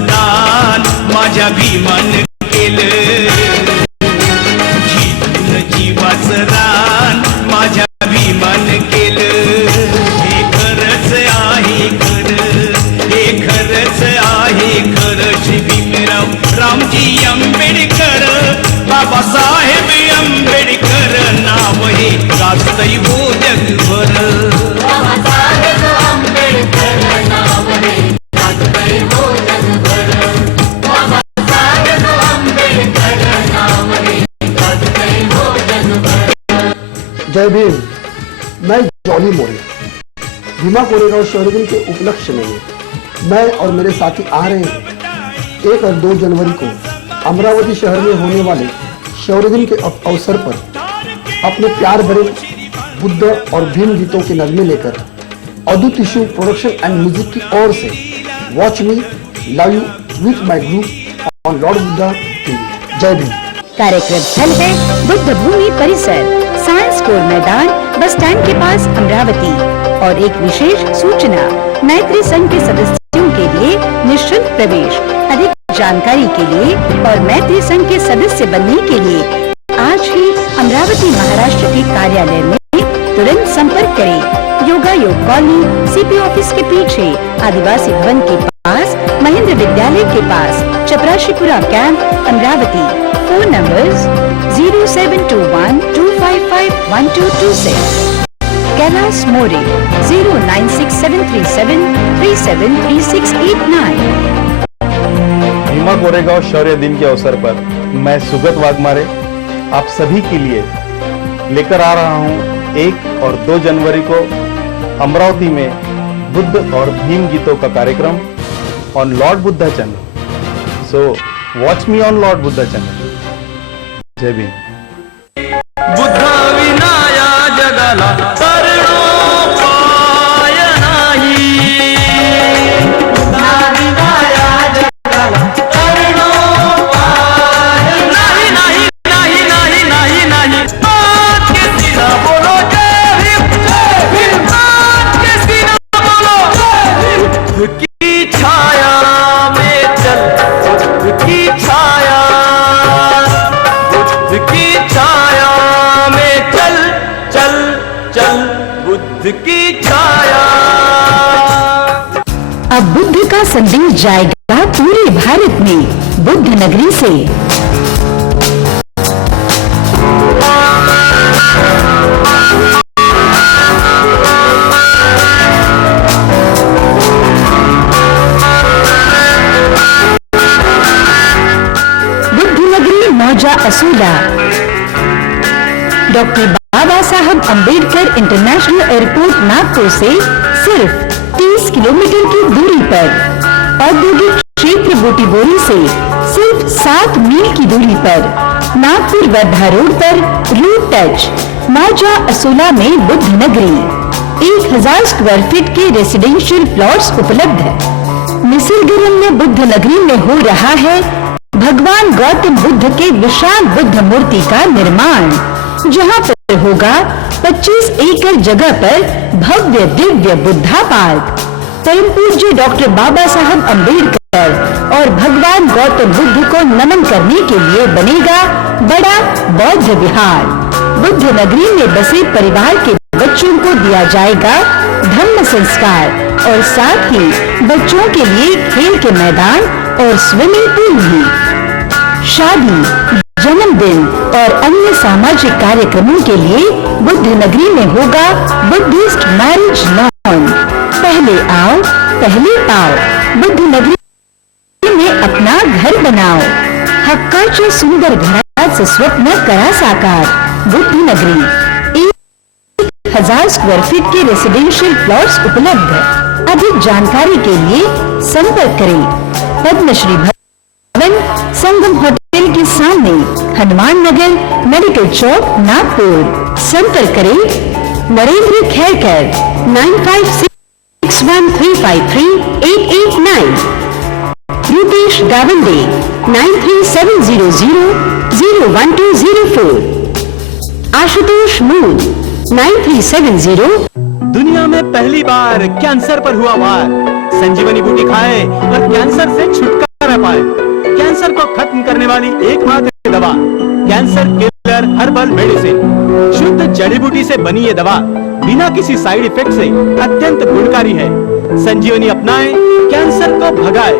दान माझ्या भीमान केलं, जीवन जीवाचं रान माझ्या भीमान केलं. हे खरंच आहे खरं, हे खरंच आहे खरं. श्री भीमराव रामजी आंबेडकर, बाबासाहेब आंबेडकर नाव हे गाजतंय हो जगभर. जय भीम। मैं जॉनी मोरे भीमा कोरेगांव शौर्य दिन के उपलक्ष्य में मैं और मेरे साथी आ रहे हैं 1 और 2 जनवरी को अमरावती शहर में होने वाले शौर्य दिन के अवसर पर अपने प्यार भरे बुद्ध और भीम गीतों के नगमे लेकर अद्भुत टिश्यू प्रोडक्शन एंड म्यूजिक की ओर से watch me love you with my group on Lord Buddha TV. जय भीम। कार्यक्रम स्थल है बुद्ध भूमि परिसर, साइंस स्कूल मैदान, बस स्टैंड के पास अमरावती। और एक विशेष सूचना, मैत्री संघ के सदस्यों के लिए निःशुल्क प्रवेश। अधिक जानकारी के लिए और मैत्री संघ के सदस्य बनने के लिए आज ही अमरावती महाराष्ट्र के कार्यालय में तुरंत संपर्क करें। योगा योग कॉलोनी, सीपी ऑफिस के पीछे, आदिवासी भवन के पास, महेंद्र विद्यालय के पास, Chaprashipura camp, Amravati. Phone numbers 0721-255-1226, Kailash More 096-737-373689। Bhima Koregaon शौर्य दिन के अवसर पर मैं सुगत वाघमारे आप सभी के लिए लेकर आ रहा हूं 1 और 2 जनवरी को अमरावती में बुद्ध और भीम गीतों का कार्यक्रम on Lord Buddha channel. So watch me on Lord Buddha channel. जय भीम। बुद्धा विनाया जगाला तरणोपाय नाही, बुद्धा विनाया जगाला तरणोपाय नाही, नाही नाही नाही नाही नाही। आज के सीना बोलो जय भीम, जय भीम। आज के सीना बोलो जय भीम। बुद्ध की छाया में चल, बुद्ध की छाया, बुद्ध की छाया में चल चल चल, बुद्ध की छाया। अब बुद्ध का संदेश जाएगा पूरे भारत में बुद्ध नगरी से। बुद्ध नगरी मौजा असूला, डॉक्टर बाबा साहब अम्बेडकर इंटरनेशनल एयरपोर्ट नागपुर से सिर्फ 30 किलोमीटर की दूरी पर, औद्योगिक क्षेत्र बूटीबोरी से सिर्फ 7 मील की दूरी पर, नागपुर वर्धा रोड पर रूट टच मौजा असूला में बुद्ध नगरी। 1000 स्क्वायर फीट के रेसिडेंशियल प्लॉट्स उपलब्ध है। निसर्गरम्य में बुद्ध नगरी में हो रहा है भगवान गौतम बुद्ध के विशाल बुद्ध मूर्ति का निर्माण, जहां पर होगा 25 एकड़ जगह पर भव्य दिव्य बुद्धा पार्क। परम पूज्य डॉक्टर बाबा साहब अम्बेडकर और भगवान गौतम बुद्ध को नमन करने के लिए बनेगा बड़ा बौद्ध विहार। बुद्ध नगरी में बसे परिवार के बच्चों को दिया जाएगा धम्म संस्कार और साथ ही बच्चों के लिए खेल के मैदान और स्विमिंग पूल भी। शादी, जन्मदिन और अन्य सामाजिक कार्यक्रमों के लिए बुद्ध नगरी में होगा बुद्धिस्ट मैरिज लॉन। पहले आओ पहले पाओ, बुद्ध नगरी में अपना घर बनाओ। हक्काचे सुंदर घराचं स्वप्न करा साकार। बुद्ध नगरी 1000 स्क्वायर फीट के रेसिडेंशियल प्लॉट्स उपलब्ध है। अधिक जानकारी के लिए संपर्क करें पद्मश्री भवन, संगम होटल के सामने, हनुमान नगर, मेडिकल चौक, नागपुर। संपर्क करें नरेंद्र खेरकर 9561353889, रूपेश गावंडे 9370001204, आशुतोष मूल 9370। दुनिया में पहली बार कैंसर पर हुआ वार। संजीवनी बूटी खाए और कैंसर से छुटकारा समय पाए। कैंसर को खत्म करने वाली एकमात्र दवा कैंसर किलर हर्बल मेडिसिन। शुद्ध जड़ी बूटी से बनी ये दवा बिना किसी साइड इफेक्ट से अत्यंत गुणकारी है। संजीवनी अपनाएं, कैंसर को भगाए।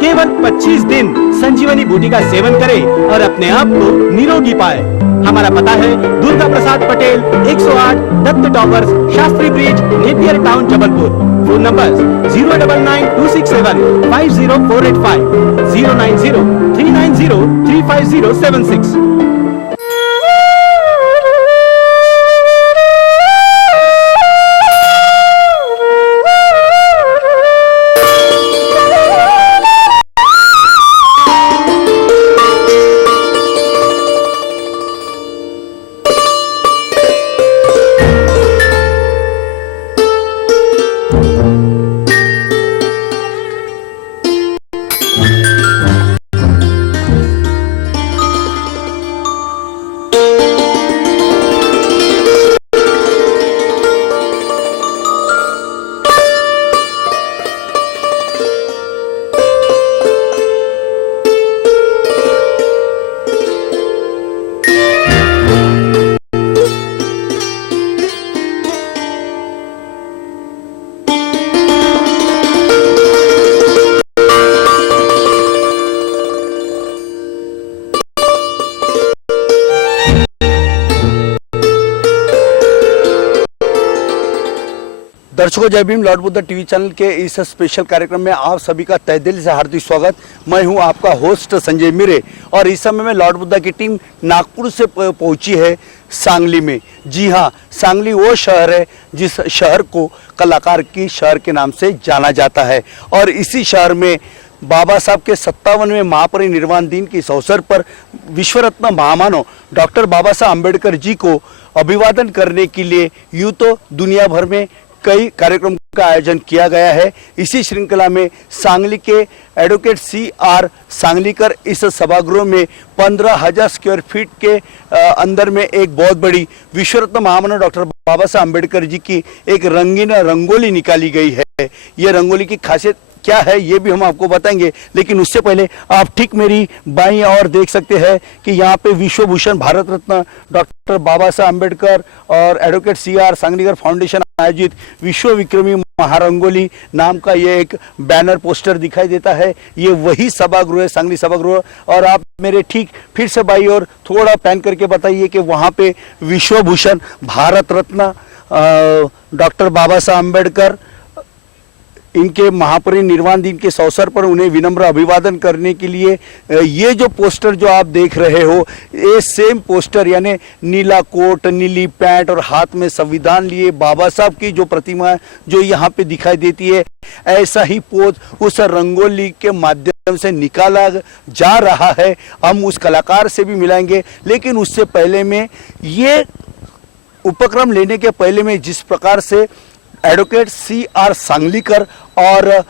केवल 25 दिन संजीवनी बूटी का सेवन करें और अपने आप को निरोगी पाए। हमारा पता है Durga Prasad Patel 108 Datt towers, Shastri bridge, Napier town, Jabalpur. Phone number 09926750485, 09039035076। दर्शकों जय Bhim. Lord Buddha TV channel के इस स्पेशल कार्यक्रम में आप सभी का तहे दिल से हार्दिक स्वागत। मैं हूं आपका होस्ट संजय मिरे और इस समय में लॉर्ड बुद्धा की टीम नागपुर से पहुंची है सांगली में। जी हां, सांगली वो शहर है जिस शहर को कलाकार की शहर के नाम से जाना जाता है और इसी शहर में बाबा साहब के 57वें महापरिनिर्वाण दिन के इस अवसर पर विश्व रत्न महामानव डॉक्टर बाबा साहब अम्बेडकर जी को अभिवादन करने के लिए यूं तो दुनिया भर में कई कार्यक्रम का आयोजन किया गया है। इसी श्रृंखला में सांगली के एडवोकेट CR सांगलीकर इस सभागृह में 15,000 स्क्वायर फीट के अंदर में एक बहुत बड़ी विश्व रत्न महामानव डॉक्टर बाबा साहब अम्बेडकर जी की एक रंगीन रंगोली निकाली गई है। ये रंगोली की खासियत क्या है ये भी हम आपको बताएंगे, लेकिन उससे पहले आप ठीक मेरी बाईं ओर देख सकते हैं कि यहाँ पे विश्व भूषण भारत रत्न डॉक्टर बाबा साहब अम्बेडकर और एडवोकेट CR सांगलीकर फाउंडेशन आयोजित विश्व विक्रमी महारंगोली नाम का ये एक बैनर पोस्टर दिखाई देता है। ये वही सभागृह है, सांगली सभागृह। और आप मेरे ठीक फिर से बाईं ओर थोड़ा पैन करके बताइए कि वहाँ पे विश्व भूषण भारत रत्न डॉक्टर बाबा साहब अम्बेडकर इनके महापरिनिर्वाण दिन के अवसर पर उन्हें विनम्र अभिवादन करने के लिए ये जो पोस्टर जो आप देख रहे हो, ये सेम पोस्टर यानी नीला कोट, नीली पैंट और हाथ में संविधान लिए बाबा साहब की जो प्रतिमा है जो यहाँ पे दिखाई देती है, ऐसा ही पोज उस रंगोली के माध्यम से निकाला जा रहा है। हम उस कलाकार से भी मिलाएंगे, लेकिन उससे पहले में ये उपक्रम लेने के पहले में जिस प्रकार से एडवोकेट CR सांगलीकर और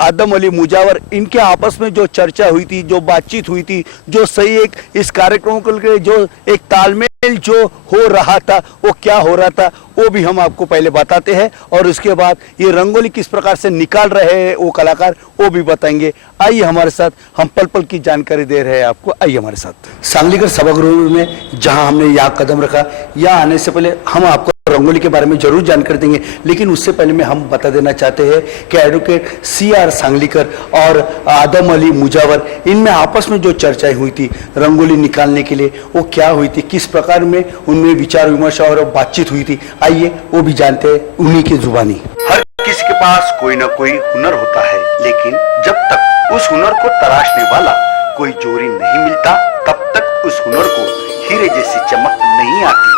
आदम अली मुजावर इनके आपस में जो चर्चा हुई थी, जो बातचीत हुई थी, जो सही एक इस कार्यक्रम को लेकर जो एक तालमेल जो हो रहा था वो क्या हो रहा था वो भी हम आपको पहले बताते हैं और उसके बाद ये रंगोली किस प्रकार से निकाल रहे हैं वो कलाकार वो भी बताएंगे। आइए हमारे साथ, हम पल पल की जानकारी दे रहे हैं आपको। आइए हमारे साथ सांगलीकर सभागृह में जहां हमने यहाँ कदम रखा, यहाँ आने से पहले हम आपको रंगोली के बारे में जरूर जानकारी देंगे, लेकिन उससे पहले में हम बता देना चाहते हैं कि एडवोकेट CR सांगलीकर और आदम अली मुजावर इनमें आपस में जो चर्चाएं हुई थी रंगोली निकालने के लिए वो क्या हुई थी, किस प्रकार में उनमें विचार विमर्श और बातचीत हुई थी, आइए वो भी जानते हैं उन्हीं की जुबानी। हर किसी के पास कोई ना कोई हुनर होता है, लेकिन जब तक उस हुनर को तराशने वाला कोई जोरी नहीं मिलता तब तक उस हुनर को हीरे जैसी चमक नहीं आती।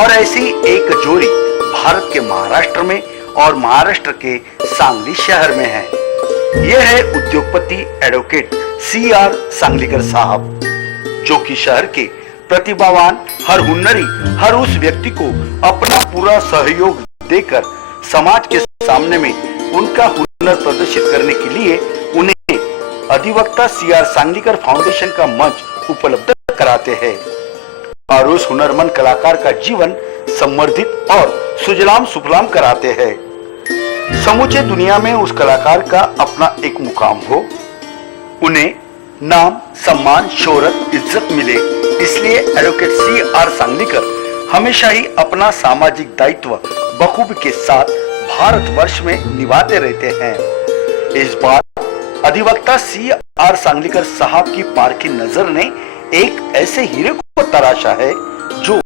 और ऐसी एक जोड़ी भारत के महाराष्ट्र में और महाराष्ट्र के सांगली शहर में है। यह है उद्योगपति एडवोकेट CR सांगलीकर साहब, जो कि शहर के प्रतिभावान हर हुनरी हर उस व्यक्ति को अपना पूरा सहयोग देकर समाज के सामने में उनका हुनर प्रदर्शित करने के लिए उन्हें अधिवक्ता CR सांगलीकर फाउंडेशन का मंच उपलब्ध कराते हैं और उस हुनरमंद कलाकार का जीवन समृद्धित और सुजलाम सुफलाम कराते हैं। समूचे दुनिया में उस कलाकार का अपना एक मुकाम हो, उन्हें नाम, सम्मान, शोहरत, इज्जत मिले, इसलिए एडवोकेट C.R. सांगलीकर हमेशा ही अपना सामाजिक दायित्व बखूबी के साथ भारतवर्ष में निभाते रहते हैं। इस बार अधिवक्ता C.R. सांगलीकर साहब की पारखी नजर ने एक ऐसे हीरे को तराशा है जो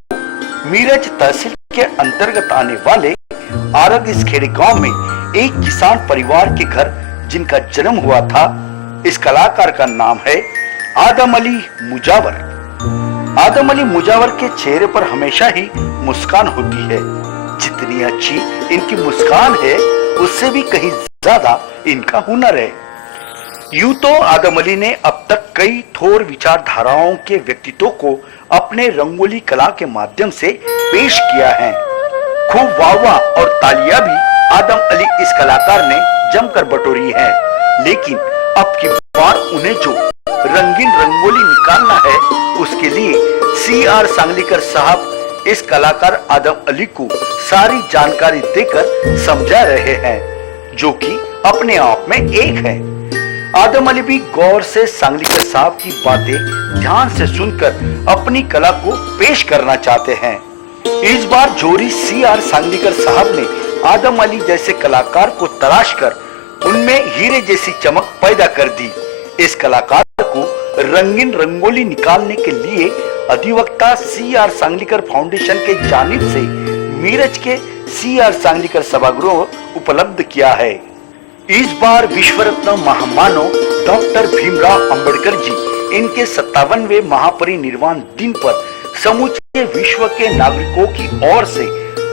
मीरज तहसील के अंतर्गत आने वाले आरग इस खेड़े गांव में एक किसान परिवार के घर जिनका जन्म हुआ था। इस कलाकार का नाम है आदम अली मुजावर। आदम अली मुजावर के चेहरे पर हमेशा ही मुस्कान होती है। जितनी अच्छी इनकी मुस्कान है उससे भी कहीं ज्यादा इनका हुनर है। यूं तो आदम अली ने अब तक कई थोर विचारधाराओं के व्यक्तित्वों को अपने रंगोली कला के माध्यम से पेश किया है। खूब वाहवाह और तालियां भी आदम अली इस कलाकार ने जमकर बटोरी है। लेकिन अब की बार उन्हें जो रंगीन रंगोली निकालना है उसके लिए C.R. सांगलीकर साहब इस कलाकार आदम अली को सारी जानकारी देकर समझा रहे हैं, जो कि अपने आप में एक है। आदम अली भी गौर से सांगलीकर साहब की बातें ध्यान से सुनकर अपनी कला को पेश करना चाहते हैं। इस बार जोरी C.R. सांगलीकर साहब ने आदम अली जैसे कलाकार को तलाश कर उनमें हीरे जैसी चमक पैदा कर दी। इस कलाकार को रंगीन रंगोली निकालने के लिए अधिवक्ता C.R. सांगलीकर फाउंडेशन के जानिब से मीरज के C.R. सांगलीकर सभागृह उपलब्ध किया है। इस बार विश्व रत्न महामानव डॉक्टर भीमराव अंबेडकर जी इनके 57वें महापरिनिर्वाण दिन पर समूचे विश्व के नागरिकों की ओर से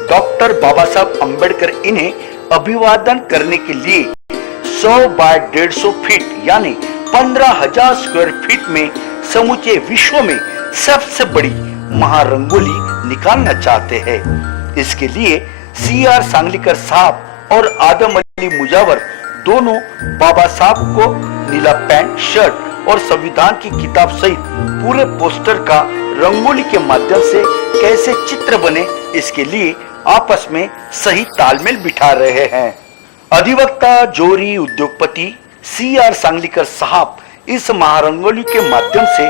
डॉक्टर बाबा साहब अंबेडकर इन्हें अभिवादन करने के लिए 100 बाय 150 फीट यानी 15,000 स्क्वायर फीट में समूचे विश्व में सबसे बड़ी महारंगोली निकालना चाहते हैं। इसके लिए C.R. सांगलीकर साहब और आदम अली मुजावर दोनों बाबा साहब को नीला पैंट, शर्ट और संविधान की किताब सहित पूरे पोस्टर का रंगोली के माध्यम से कैसे चित्र बने इसके लिए आपस में सही तालमेल बिठा रहे हैं। अधिवक्ता जोरी उद्योगपति C.R. सांगलीकर साहब इस महारंगोली के माध्यम से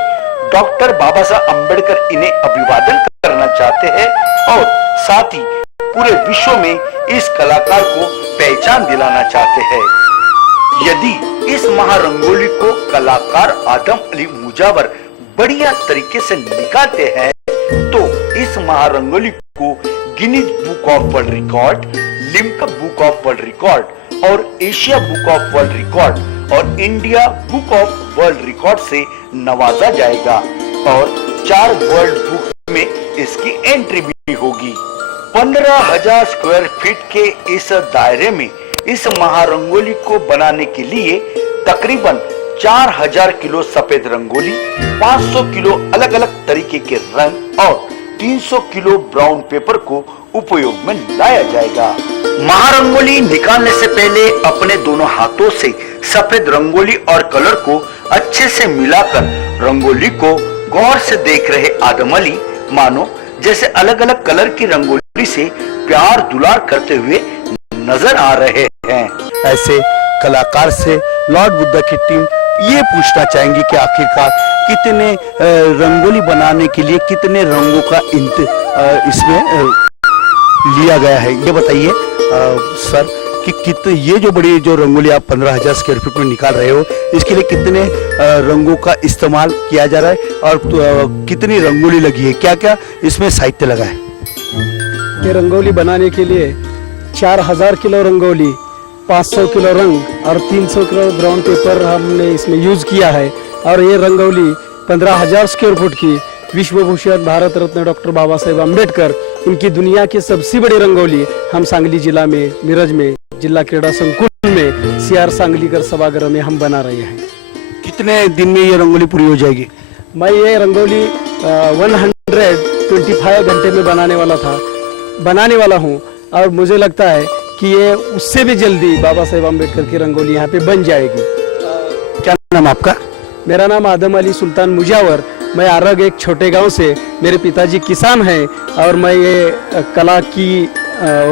डॉक्टर बाबा साहब अंबेडकर इन्हें अभिवादन करना चाहते हैं और साथ ही पूरे विश्व में इस कलाकार को पहचान दिलाना चाहते हैं। यदि इस महारंगोली को कलाकार आदम अली मुजावर बढ़िया तरीके से निकालते हैं तो इस महारंगोली को Guinness book of world record, Limca book of world record और Asia book of world record और India book of world record से नवाजा जाएगा और 4 वर्ल्ड बुक में इसकी एंट्री भी होगी। 15,000 स्क्वायर फीट के इस दायरे में इस महारंगोली को बनाने के लिए तकरीबन 4,000 किलो सफेद रंगोली, 500 किलो अलग अलग तरीके के रंग और 300 किलो ब्राउन पेपर को उपयोग में लाया जाएगा। महारंगोली निकालने से पहले अपने दोनों हाथों से सफेद रंगोली और कलर को अच्छे से मिलाकर रंगोली को गौर से देख रहे आदम अली मानो जैसे अलग अलग कलर की रंगोली से प्यार दुलार करते हुए नजर आ रहे हैं। ऐसे कलाकार से लॉर्ड बुद्धा की टीम ये पूछना चाहेंगी कि आखिरकार कितने रंगोली बनाने के लिए कितने रंगों का इसमें लिया गया है, ये बताइए सर कि कितने ये जो बड़ी जो रंगोली आप 15,000 स्क्वायर फीट में निकाल रहे हो इसके लिए कितने रंगों का इस्तेमाल किया जा रहा है और कितनी रंगोली लगी है, क्या क्या इसमें साहित्य लगा है? ये रंगोली बनाने के लिए 4,000 किलो रंगोली, 500 किलो रंग और 300 किलो ब्राउन पेपर हमने इसमें यूज किया है। और ये रंगोली 15,000 स्क्वायर फुट की विश्व भूषण भारत रत्न डॉक्टर बाबा साहेब अम्बेडकर इनकी दुनिया की सबसे बड़ी रंगोली हम सांगली जिला में मिरज में जिला क्रीड़ा संकुल में C.R. सांगलीकर सभागृह में हम बना रहे हैं। कितने दिन में ये रंगोली पूरी हो जाएगी? मैं ये रंगोली 125 घंटे में बनाने वाला हूँ और मुझे लगता है कि ये उससे भी जल्दी बाबा साहेब अम्बेडकर की रंगोली यहाँ पे बन जाएगी। क्या नाम आपका? मेरा नाम आदम अली सुल्तान मुजावर। मैं आरग एक छोटे गांव से, मेरे पिताजी किसान हैं और मैं ये कला की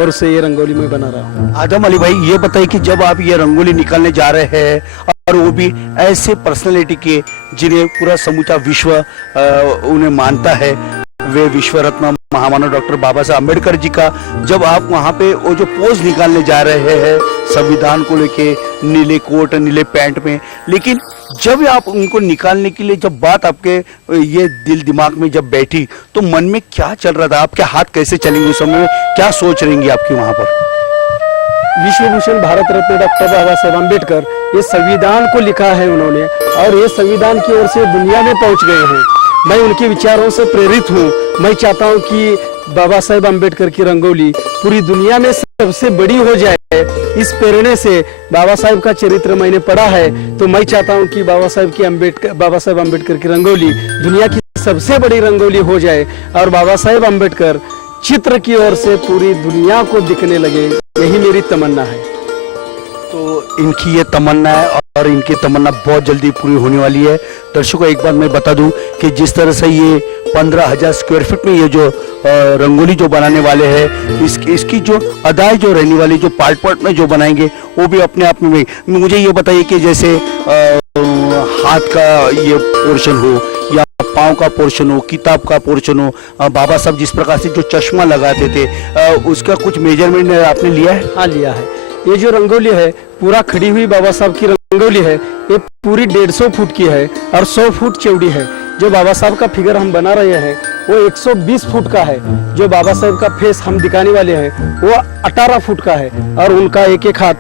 ओर से ये रंगोली में बना रहा हूँ। आदम अली भाई ये बताइए कि जब आप ये रंगोली निकालने जा रहे हैं और वो भी ऐसे पर्सनालिटी के जिन्हें पूरा समूचा विश्व उन्हें मानता है। वे विश्व रत्न महामानव डॉक्टर बाबा साहब अम्बेडकर जी का जब आप वहाँ पे वो जो पोज निकालने जा रहे हैं संविधान को लेके, नीले कोट नीले पैंट में, लेकिन जब आप उनको निकालने के लिए जब बात आपके ये दिल दिमाग में जब बैठी तो मन में क्या चल रहा था? आपके हाथ कैसे चलेंगे उस समय में, क्या सोच रहेंगी आपकी वहाँ पर? विश्व भूषण भारत रत्न डॉक्टर बाबा साहेब अम्बेडकर ये संविधान को लिखा है उन्होंने, और ये संविधान की ओर से दुनिया में पहुंच गए हैं। मैं उनके विचारों से प्रेरित हूँ। मैं चाहता हूँ कि बाबा साहेब अम्बेडकर की रंगोली पूरी दुनिया में सबसे बड़ी हो जाए। इस प्रेरणा से बाबा साहेब का चरित्र मैंने पढ़ा है, तो मैं चाहता हूँ कि बाबा साहेब अम्बेडकर की रंगोली दुनिया की सबसे बड़ी रंगोली हो जाए और बाबा साहेब अम्बेडकर चित्र की ओर से पूरी दुनिया को दिखने लगे। यही मेरी तमन्ना है। तो इनकी ये तमन्ना है और इनकी तमन्ना बहुत जल्दी पूरी होने वाली है। दर्शकों एक बात मैं बता दूं कि जिस तरह से ये 15,000 स्क्वायर फीट में ये जो रंगोली जो बनाने वाले हैं, इसकी जो अदाएं जो रहने वाली जो पार्ट में जो बनाएंगे वो भी अपने आप में। मुझे ये बताइए कि जैसे हाथ का ये पोर्शन हो या पाँव का पोर्शन हो, किताब का पोर्शन हो, बाबा साहब जिस प्रकार से जो चश्मा लगाते थे उसका कुछ मेजरमेंट आपने लिया है? हाँ, लिया है। ये जो रंगोली है पूरा खड़ी हुई बाबा साहब की रंगोली है, ये पूरी 150 फुट की है और 100 फुट चौड़ी है। जो बाबा साहब का फिगर हम बना रहे हैं वो 120 फुट का है। जो बाबा साहब का फेस हम दिखाने वाले हैं वो 18 फुट का है और उनका एक एक हाथ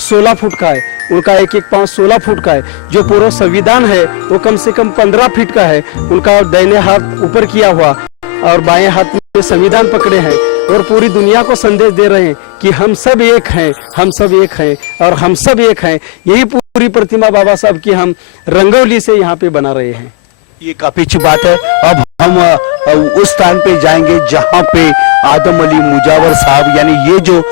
16 फुट का है, उनका एक एक पाँव 16 फुट का है। जो पूरा संविधान है वो कम से कम 15 फीट का है। उनका दाहिने हाथ ऊपर किया हुआ और बाएं हाथ में संविधान पकड़े हैं और पूरी दुनिया को संदेश दे रहे हैं कि हम सब एक हैं, हम सब एक हैं और हम सब एक हैं। यही पूरी प्रतिमा बाबा साहब की हम रंगोली से यहाँ पे बना रहे हैं। ये काफी अच्छी बात है। अब हम उस स्थान पे जाएंगे जहाँ पे आदम अली मुजावर साहब यानी ये जो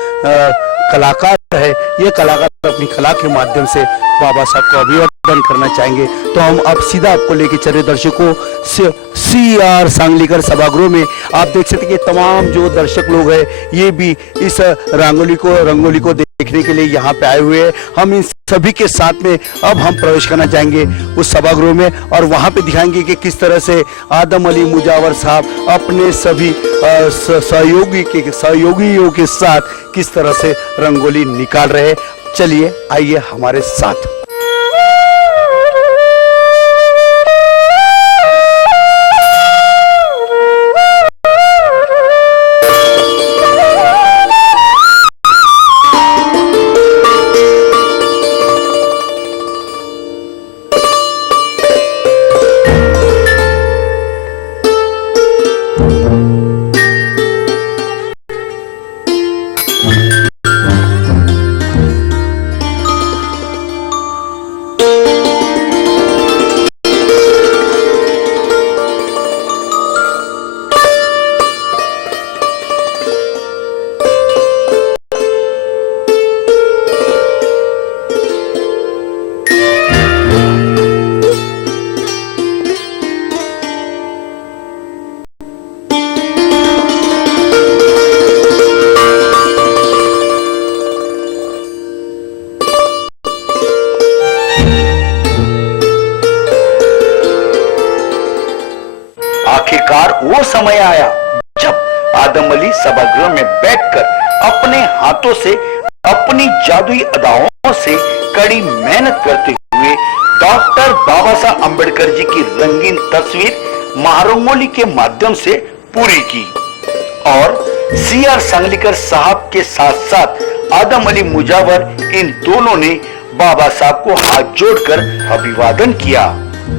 कलाकार है, ये कलाकार अपनी कला के माध्यम से बाबा साहब को अभिवादन करना चाहेंगे। तो हम अब सीधा आपको लेके चले दर्शकों CR सांगलीकर सभागृह में। आप देख सकते हैं कि तमाम जो दर्शक लोग हैं ये भी इस रंगोली को देखने के लिए यहाँ पे आए हुए हैं। हम इन सभी के साथ में अब हम प्रवेश करना चाहेंगे उस सभागृह में और वहाँ पे दिखाएंगे कि किस तरह से आदम अली मुजावर साहब अपने सभी सहयोगियों के साथ किस तरह से रंगोली निकाल रहे हैं। चलिए आइए हमारे साथ। आखिरकार वो समय आया जब आदम अली सभागृह में बैठकर अपने हाथों से अपनी जादुई अदाओं से कड़ी मेहनत करते हुए डॉक्टर बाबा साहब अम्बेडकर जी की रंगीन तस्वीर महारंगोली के माध्यम से पूरी की और CR सांगलीकर साहब के साथ साथ आदम अली मुजावर, इन दोनों ने बाबा साहब को हाथ जोड़कर अभिवादन किया।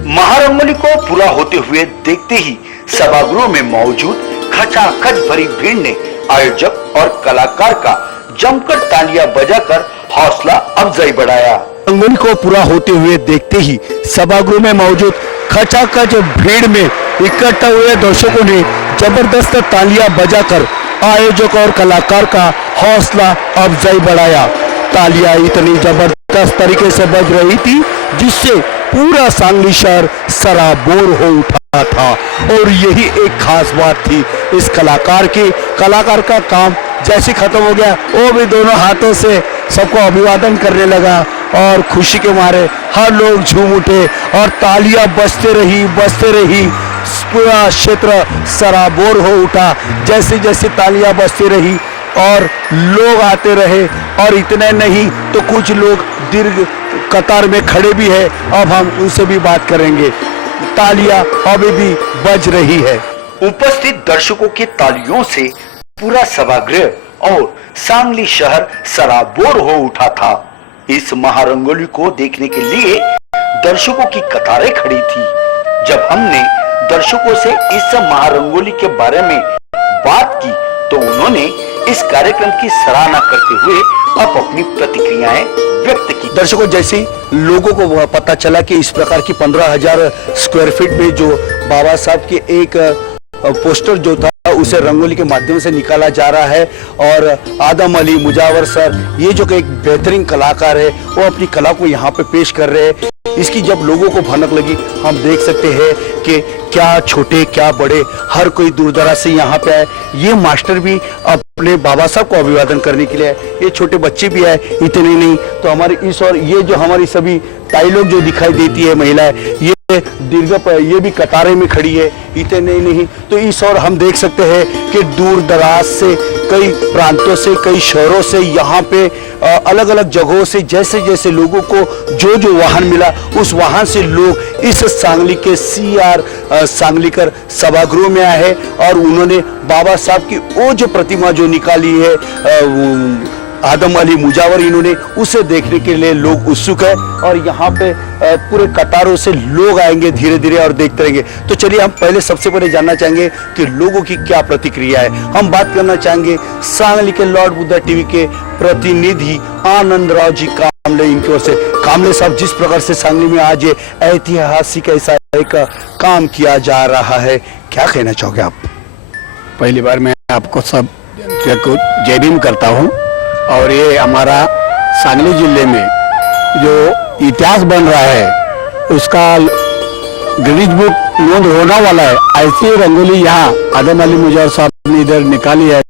महारंगोली को पूरा होते हुए देखते ही सभागृह में मौजूद खचाखच भरी भीड़ ने आयोजक और कलाकार का जमकर तालियां बजाकर हौसला अफजाई बढ़ाया। रंगोली को पूरा होते हुए देखते ही सभागृह में मौजूद खचाखच भीड़ में इकट्ठा हुए दर्शकों ने जबरदस्त तालियां बजाकर आयोजक और कलाकार का हौसला अफजाई बढ़ाया। तालियां इतनी जबरदस्त तरीके से बज रही थी जिससे पूरा सांगली शहर सराबोर हो उठा था और यही एक खास बात थी इस कलाकार का काम जैसे खत्म हो गया वो भी दोनों हाथों से सबको अभिवादन करने लगा और खुशी के मारे हर लोग झूम उठे और तालियां बजते रही। पूरा क्षेत्र सराबोर हो उठा जैसे जैसे तालियां बजती रही और लोग आते रहे। और इतने नहीं तो कुछ लोग दीर्घ कतार में खड़े भी है। अब हम उनसे भी बात करेंगे। तालियां अभी भी बज रही है। उपस्थित दर्शकों की तालियों से पूरा सभागृह और सांगली शहर सराबोर हो उठा था। इस महारंगोली को देखने के लिए दर्शकों की कतारें खड़ी थी। जब हमने दर्शकों से इस महारंगोली के बारे में बात की तो उन्होंने इस कार्यक्रम की सराहना करते हुए अब अपनी प्रतिक्रियाएं व्यक्त की। दर्शकों, जैसे लोगों को पता चला कि इस प्रकार की 15,000 स्क्वायर फीट में जो बाबा साहब के एक पोस्टर जो था उसे रंगोली के माध्यम से निकाला जा रहा है और आदम अली मुजावर सर, ये जो कि एक बेहतरीन कलाकार है, वो अपनी कला को यहाँ पे पेश कर रहे हैं। इसकी जब लोगों को भनक लगी, हम देख सकते हैं कि क्या छोटे क्या बड़े हर कोई दूर दराज से यहाँ पे आए। ये मास्टर भी अपने बाबा साहब को अभिवादन करने के लिए आए, ये छोटे बच्चे भी आए। इतने नहीं तो हमारे इस और ये जो हमारी सभी ताई लोग जो दिखाई देती है महिलाएं, ये ये भी कतारे में खड़ी है। इतने नहीं तो इस और हम देख सकते हैं कि दूर दराज से कई प्रांतों से कई शहरों से यहाँ पे अलग अलग जगहों से जैसे जैसे लोगों को जो जो वाहन मिला उस वाहन से लोग इस सांगली के CR सांगलीकर सभागृह में आए हैं और उन्होंने बाबा साहब की वो जो प्रतिमा जो निकाली है आदम अली मुजावर, इन्होंने उसे देखने के लिए लोग उत्सुक है और यहाँ पे पूरे कतारों से लोग आएंगे धीरे धीरे और देखते रहेंगे। तो चलिए हम पहले सबसे पहले जानना चाहेंगे कि लोगों की क्या प्रतिक्रिया है। हम बात करना चाहेंगे सांगली के लॉर्ड बुद्धा टीवी के प्रतिनिधि आनंद राव जी कामले, इनकी ओर से। कामले साहब, जिस प्रकार से सांगली में आज ये ऐतिहासिक ऐसा एक काम किया जा रहा है, क्या कहना चाहोगे आप? पहली बार मैं आपको सब जय भीम करता हूँ और ये हमारा सांगली जिले में जो इतिहास बन रहा है उसका गिनीज बुक नोंद होने वाला है। ऐसी रंगोली यहाँ आदम अली मुजावर साहब ने इधर निकाली है,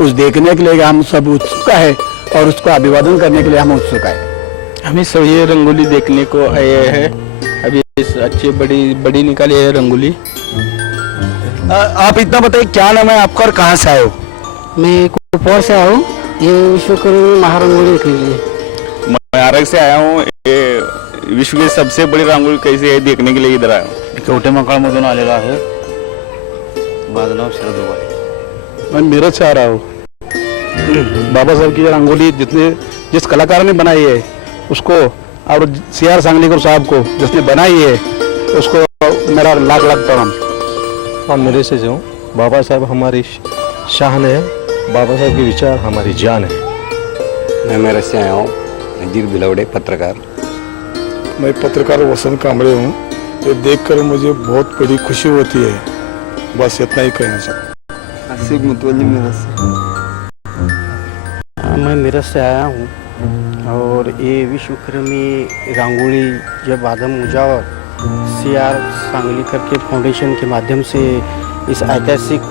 उस देखने के लिए हम सब उत्सुक है और उसको अभिवादन करने के लिए हम उत्सुक है। हमें सब ये रंगोली देखने को आए हैं। अभी इस अच्छी बड़ी निकाली है रंगोली। आप इतना बताइए, क्या नाम है आपका और कहाँ से आए हो? मैं कुपवाड़ से आया हूँ, ये विश्वकर्मा महारंगोली के लिए। मैं आरग से आया हूँ। ये विश्व की सबसे बड़ी रंगोली कैसे है देखने के लिए इधर आया हूँ। कवठे मकळमधून आलेला आहे। माझं नाव शरद उबाळे। मैं मेरठ से आ रहा हूँ। बाबा साहब की रंगोली जिस कलाकार ने बनाई है उसको और CR सांगलीकर साहब को जिसने बनाई है उसको मेरा लाख लाख प्रणाम। हम मेरे से जो बाबा साहब हमारी शान है, बाबा साहब के विचार हमारी जान है। मैं मेरठ से आया हूँ, नजीर बिलवड़े, पत्रकार। मैं पत्रकार वसंत कांबळे हूँ। ये देखकर मुझे बहुत बड़ी खुशी होती है। बस इतना ही कहना चाहता हूँ। आसिफ मुतवल्ली मेरठ से। मैं मेरठ से आया हूँ और ये विश्वकर्मी रंगोली जब आदम मुजावर CR सांगलीकर के फाउंडेशन के माध्यम से इस ऐतिहासिक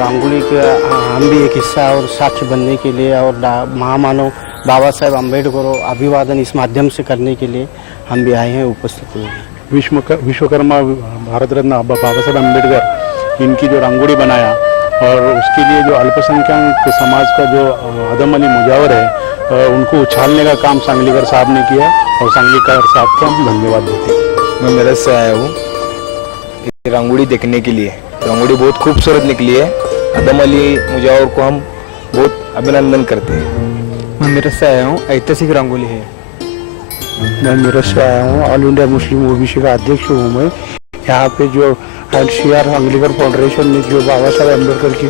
रंगोली का हम भी एक हिस्सा और साक्ष्य बनने के लिए और महामानव बाबा साहेब अम्बेडकर को अभिवादन इस माध्यम से करने के लिए हम भी आए हैं, उपस्थित हुए। विश्वकर्मा भारत रत्न बाबा साहब अम्बेडकर, इनकी जो रंगोली बनाया और उसके लिए जो अल्पसंख्यक समाज का जो आदम अली मुजावर है उनको उछालने का काम सांगलीकर साहब ने किया और सांगलीकर साहब को हम धन्यवाद देते हैं। मैं मेरठ से आया हूँ रंगोली देखने के लिए। रंगोली बहुत खूबसूरत निकली है। आदम अली मुजावर को हम बहुत अभिनंदन करते हैं। मैं मेरठ से आया हूँ, ऐतिहासिक रंगोली है। मैं मेरठ से आया हूँ, ऑल इंडिया मुस्लिम ओबीसी का अध्यक्ष हूँ मैं। यहाँ पे जो CR सांगलीकर फाउंडेशन ने जो बाबा साहब अम्बेडकर की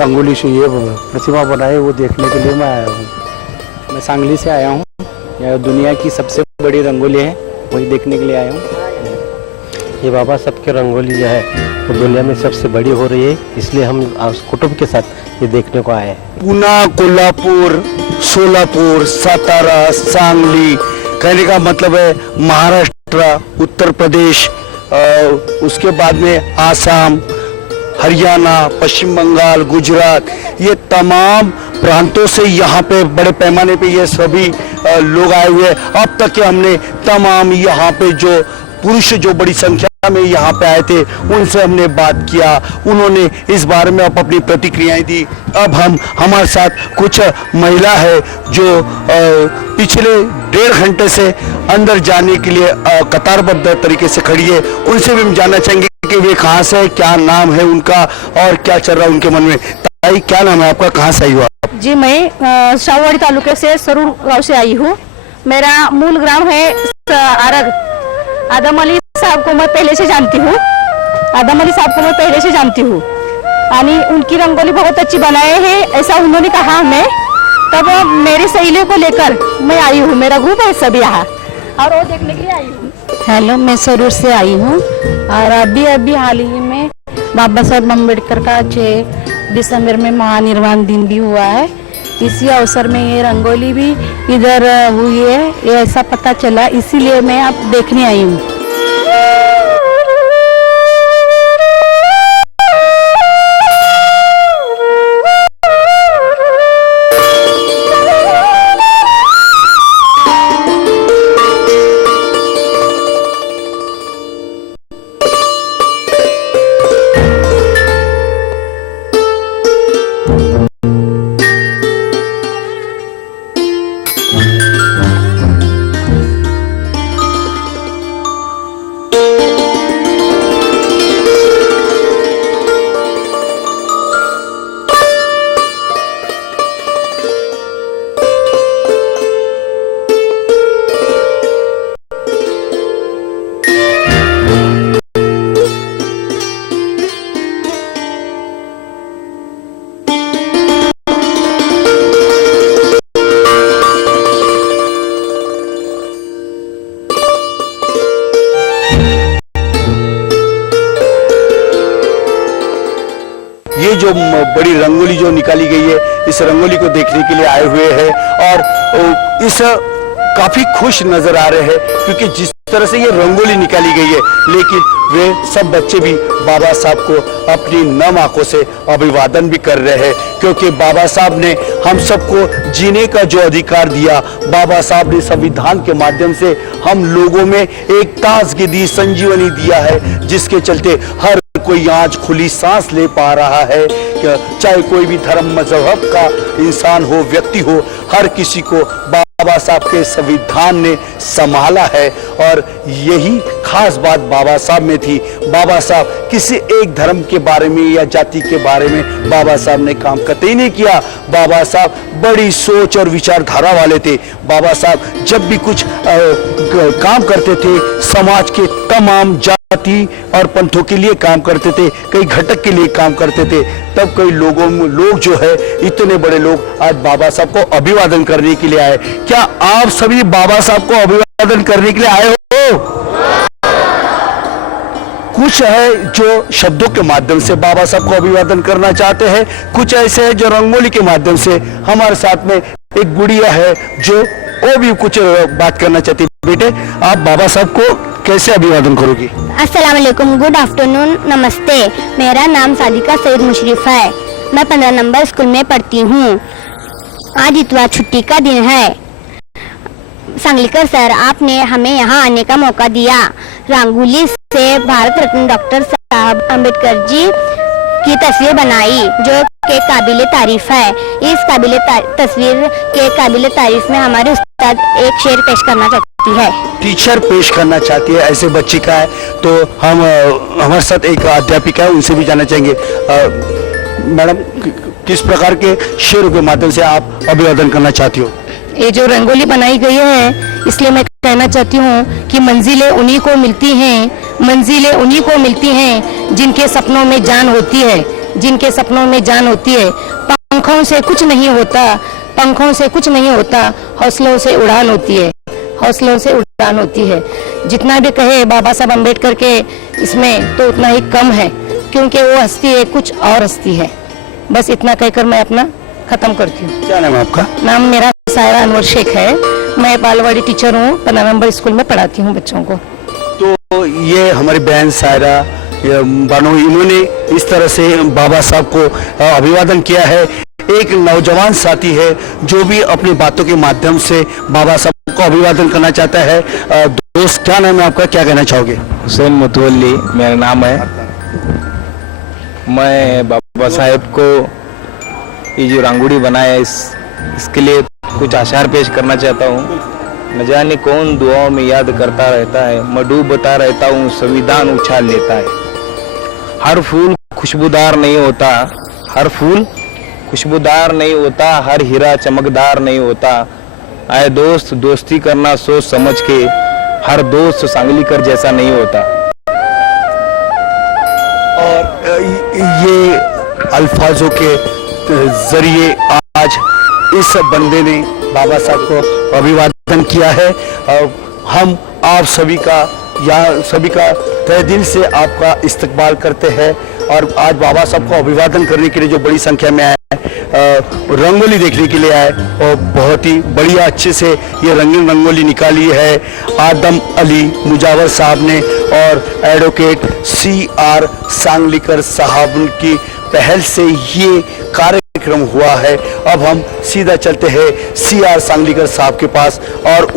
रंगोली से ये प्रतिमा बनाई वो देखने के लिए मैं आया हूँ। मैं सांगली से आया हूँ, यह दुनिया की सबसे बड़ी रंगोली है, वही देखने के लिए आया हूँ। ये बाबा साहब की रंगोली जो है वो दुनिया में सबसे बड़ी हो रही है, इसलिए हम कुटुंब के साथ ये देखने को आए हैं। पूना, कोल्हापुर, सोलापुर, सातारा, सांगली, कहने का मतलब है महाराष्ट्र, उत्तर प्रदेश, उसके बाद में आसाम, हरियाणा, पश्चिम बंगाल, गुजरात, ये तमाम प्रांतों से यहाँ पे बड़े पैमाने पे ये सभी लोग आए हुए हैं। अब तक के हमने तमाम यहाँ पे जो पुरुष जो बड़ी संख्या में यहाँ पे आए थे उनसे हमने बात किया, उन्होंने इस बारे में अपनी प्रतिक्रियाएं दी। अब हमारे साथ कुछ महिला है जो पिछले 1.5 घंटे से अंदर जाने के लिए कतारबद्ध तरीके से खड़ी है। उनसे भी हम जानना चाहेंगे कि वे कहाँ से, क्या नाम है उनका और क्या चल रहा है उनके मन में। ताई, क्या नाम है आपका, कहाँ से आई हो आप? जी, मैं शाहूवाड़ी तालुके से सरूर गांव से आई हूँ। मेरा मूल ग्राम है आरग। आदम अली साहब को मैं पहले से जानती हूँ। आणि उनकी रंगोली बहुत अच्छी बनाए हैं, ऐसा उन्होंने कहा हमें। तब मेरी सहेलियों को लेकर मैं आई हूँ, मेरा ग्रुप है सब यहाँ, और वो देखने के लिए आई हूँ। हेलो, मैं सरूर से आई हूँ और अभी हाल ही में बाबा साहब अम्बेडकर का 6 दिसंबर में महानिर्वाण दिन भी हुआ है। इसी अवसर में ये रंगोली भी इधर हुई है, ये ऐसा पता चला, इसीलिए मैं आप देखने आई हूँ। ये जो बड़ी रंगोली जो निकाली गई है, इस रंगोली को देखने के लिए आए हुए हैं और इस काफी खुश नजर आ रहे हैं क्योंकि जिस तरह से ये रंगोली निकाली गई है, लेकिन वे सब बच्चे भी बाबा साहब को अपनी नम आंखों से अभिवादन भी कर रहे हैं क्योंकि बाबा साहब ने हम सबको जीने का जो अधिकार दिया, बाबा साहब ने संविधान के माध्यम से हम लोगों में एक ताजगी दी, संजीवनी दिया है, जिसके चलते हर कोई आज खुली सांस ले पा रहा है। चाहे कोई भी धर्म मजहब का इंसान हो, व्यक्ति हो, हर किसी को बाबा साहब के संविधान ने संभाला है और यही खास बात बाबा साहब में थी। बाबा साहब किसी एक धर्म के बारे में या जाति के बारे में बाबा साहब ने काम कतई नहीं किया। बाबा साहब बड़ी सोच और विचारधारा वाले थे। बाबा साहब जब भी कुछ काम करते थे, समाज के तमाम जाति और पंथों के लिए काम करते थे, कई घटक के लिए काम करते थे। तब कई लोग जो है, इतने बड़े लोग आज बाबा साहब को अभिवादन करने के लिए आए। क्या आप सभी बाबा साहब को अभिवादन करने के लिए आए हो? कुछ है जो शब्दों के माध्यम से बाबा साहब को अभिवादन करना चाहते हैं, कुछ ऐसे है जो रंगोली के माध्यम से। हमारे साथ में एक गुड़िया है जो वो भी कुछ बात करना चाहती है। बेटे, आप बाबा साहब को कैसे अभिवादन करोगी? अस्सलाम वालेकुम, गुड आफ्टरनून, नमस्ते। मेरा नाम सादिका सईद मुशरिफ है। मैं 15 नंबर स्कूल में पढ़ती हूँ। आज इतवार छुट्टी का दिन है। सांगलीकर सर, आपने हमें यहाँ आने का मौका दिया। रंगोली से भारत रत्न डॉक्टर साहब अम्बेडकर जी की तस्वीर बनाई जो के काबिले तारीफ है। इस काबिले तस्वीर के काबिले तारीफ में हमारे उस्ताद एक शेर पेश करना चाहती है। टीचर पेश करना चाहती है, ऐसे बच्ची का है तो हम हमारे साथ एक अध्यापिका है, उनसे भी जानना चाहेंगे। मैडम, किस प्रकार के शेरों के माध्यम से आप अभिवादन करना चाहती हो? ये जो रंगोली बनाई गई है, इसलिए मैं कहना चाहती हूँ कि मंजिलें उन्हीं को मिलती हैं, मंजिलें उन्हीं को मिलती हैं जिनके सपनों में जान होती है, जिनके सपनों में जान होती है। पंखों से कुछ नहीं होता, पंखों से कुछ नहीं होता, हौसलों से उड़ान होती है, हौसलों से उड़ान होती है। जितना भी कहे बाबा साहब अम्बेडकर के इसमें तो उतना ही कम है, क्योंकि वो हस्ती है, कुछ और हस्ती है। बस इतना कहकर मैं अपना खत्म करती हूँ। क्या नाम है आपका? नाम मेरा सायरा अनवर शेख है। मैं बालवाड़ी टीचर हूँ, 15 नंबर स्कूल में पढ़ाती हूँ बच्चों को। तो ये हमारी बहन सायरा बानो इन्होंने इस तरह से बाबा साहब को अभिवादन किया है। एक नौजवान साथी है जो भी अपनी बातों के माध्यम से बाबा साहब को अभिवादन करना चाहता है। दोस्त, क्या नाम है आपका, क्या कहना चाहोगे? हुसैन मुतवल्ली मेरा नाम है। मैं बाबा साहेब को ये जो रंगोली बनाया है इसके लिए कुछ आशार पेश करना चाहता हूँ। न जाने कौन दुआओं में याद करता रहता है, मैं डूबता रहता हूँ, संविधान उछाल लेता है। हर फूल खुशबूदार नहीं होता, हर फूल खुशबूदार नहीं होता, हर हीरा चमकदार नहीं होता। आए दोस्त, दोस्ती करना सोच समझ के, हर दोस्त सांगलीकर जैसा नहीं होता। और ये अल्फाजों के जरिए आज इस बंदे ने बाबा साहब को अभिवादन किया है। हम आप सभी का तहे दिल से आपका इस्तकबाल करते हैं। और आज बाबा साहब को अभिवादन करने के लिए जो बड़ी संख्या में आए, रंगोली देखने के लिए आए, और बहुत ही बढ़िया अच्छे से ये रंगीन रंगोली निकाली है आदम अली मुजावर साहब ने और एडवोकेट CR सांगलीकर साहब की पहल से ये कार्यक्रम हुआ है। अब हम सीधा चलते हैं CR सांगलीकर साहब के पास और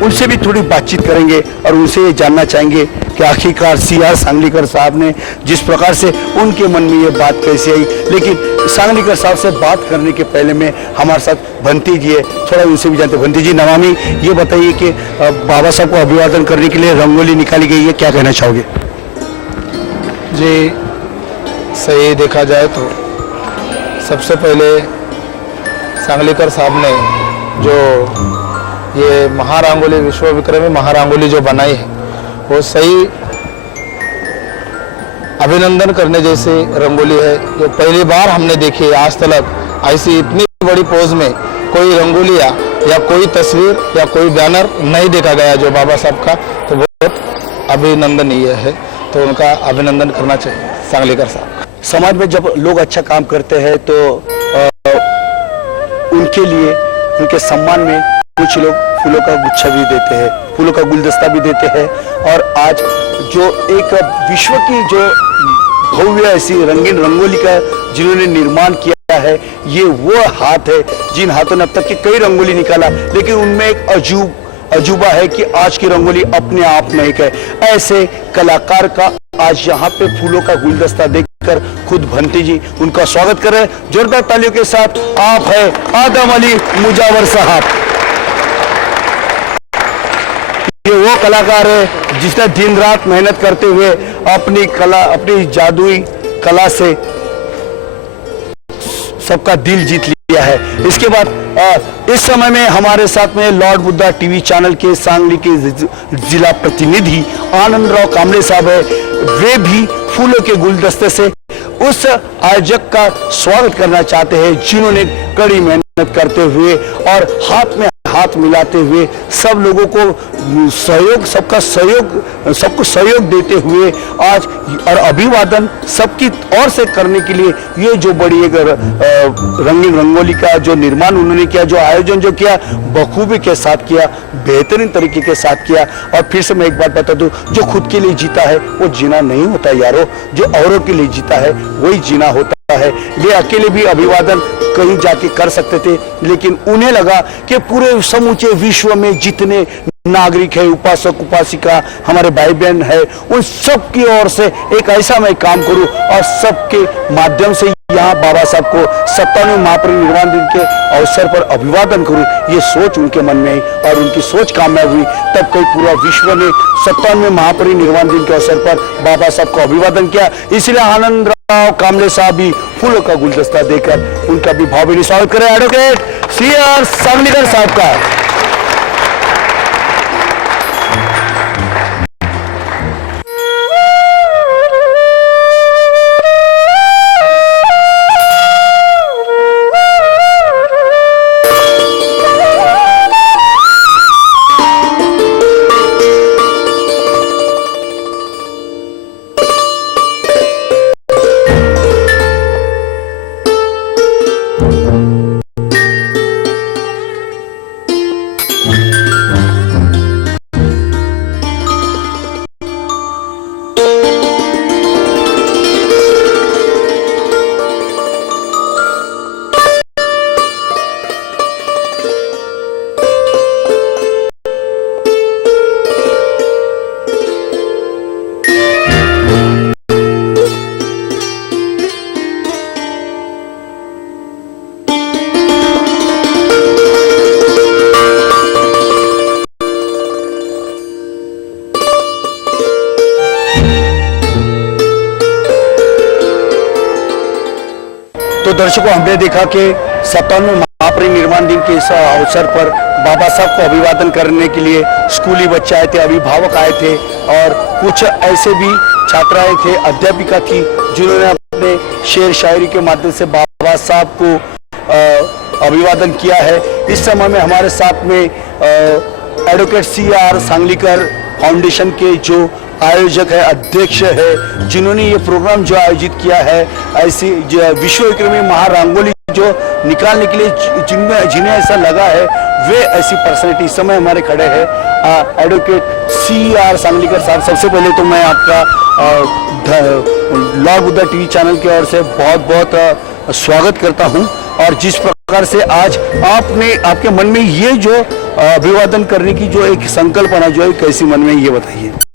उनसे भी थोड़ी बातचीत करेंगे और उनसे ये जानना चाहेंगे कि आखिरकार CR सांगलीकर साहब ने जिस प्रकार से उनके मन में ये बात कैसे आई। लेकिन सांगलीकर साहब से बात करने के पहले में हमारे साथ भंती जी है, थोड़ा उनसे भी जानते। भंती जी, नमामि, ये बताइए कि बाबा साहब को अभिवादन करने के लिए रंगोली निकाली गई है, क्या कहना चाहोगे? जी, सही देखा जाए तो सबसे पहले सांगलीकर साहब ने जो ये महारंगोली, विश्व विक्रमी महारंगोली जो बनाई है, वो सही अभिनंदन करने जैसे रंगोली है। जो पहली बार हमने देखी है, आज तक ऐसी इतनी बड़ी पोज में कोई रंगोली या कोई तस्वीर या कोई बैनर नहीं देखा गया जो बाबा साहब का, तो बहुत अभिनंदनीय है। तो उनका अभिनंदन करना चाहिए सांगलीकर साहब। समाज में जब लोग अच्छा काम करते हैं तो उनके लिए, उनके सम्मान में कुछ लोग फूलों का गुच्छा भी देते हैं, फूलों का गुलदस्ता भी देते हैं। और आज जो एक विश्व की जो भव्य ऐसी रंगीन रंगोली का जिन्होंने निर्माण किया है, ये वो हाथ है जिन हाथों ने अब तक की कई रंगोली निकाला, लेकिन उनमें एक अजूबा है कि आज की रंगोली अपने आप में एक है। ऐसे कलाकार का आज यहाँ पे फूलों का गुलदस्ता देखकर खुद भंती जी उनका स्वागत कर रहे हैं। जोरदार तालियों के साथ आप है आदम अली मुजावर साहब। ये वो कलाकार है जिसने दिन रात मेहनत करते हुए अपनी कला, अपनी जादुई कला से सबका दिल जीत लिया है। इसके बाद इस समय में हमारे साथ में लॉर्ड बुद्धा टीवी चैनल के सांगली के जिला प्रतिनिधि आनंद राव कामले साहब है। वे भी फूलों के गुलदस्ते से उस आयोजक का स्वागत करना चाहते हैं जिन्होंने कड़ी मेहनत करते हुए और हाथ में हाथ मिलाते हुए सब लोगों को सहयोग, सबको सहयोग देते हुए आज और अभिवादन सबकी ओर से करने के लिए ये जो बड़ी एक रंगीन रंगोली का जो निर्माण उन्होंने किया, जो आयोजन जो किया, बखूबी के साथ किया, बेहतरीन तरीके के साथ किया। और फिर से मैं एक बात बता दूं, जो खुद के लिए जीता है वो जीना नहीं होता यारो, जो औरों के लिए जीता है वही जीना होता है। वे अकेले भी अभिवादन कहीं जाके कर सकते थे, लेकिन उन्हें लगा कि पूरे समूचे विश्व में जितने नागरिक है, उपासक उपासिका हमारे भाई बहन है, उन सब की ओर से एक ऐसा मैं काम करूं और सबके माध्यम से यहाँ बाबा साहब को 57वें महापरिनिर्वाण दिन के अवसर पर अभिवादन करूं। ये सोच उनके मन में आई और उनकी सोच कामयाब हुई। तब कई पूरा विश्व ने 57वें महापरिनिर्वाण दिन के अवसर पर बाबा साहब को अभिवादन किया। इसलिए आनंद राव कामले साहब भी फूलों का गुलदस्ता देकर उनका भी भावभीनी स्वागत करें एडवोकेट CR सांगलीकर साहब का। दर्शकों, हमने देखा कि 57वें महापरिनिर्वाण दिन के इस अवसर पर बाबा साहब को अभिवादन करने के लिए स्कूली बच्चे आए थे, अभिभावक आए थे और कुछ ऐसे भी छात्राएं थे, अध्यापिका थी, जिन्होंने अपने शेर शायरी के माध्यम से बाबा साहब को अभिवादन किया है। इस समय में हमारे साथ में एडवोकेट CR सांगलीकर फाउंडेशन के जो आयोजक है, अध्यक्ष है, जिन्होंने ये प्रोग्राम जो आयोजित किया है, ऐसी विश्व विक्रमी महारंगोली जो निकालने के लिए जिन्हें ऐसा लगा है, वे ऐसी पर्सनैलिटी इस समय हमारे खड़े हैं। एडवोकेट CR सांगलीकर साहब, सबसे पहले तो मैं आपका लॉर्ड बुद्धा टीवी चैनल की ओर से बहुत बहुत स्वागत करता हूं। और जिस प्रकार से आज आपके मन में ये जो अभिवादन करने की जो एक संकल्पना जो है कैसी मन में, ये बताइए।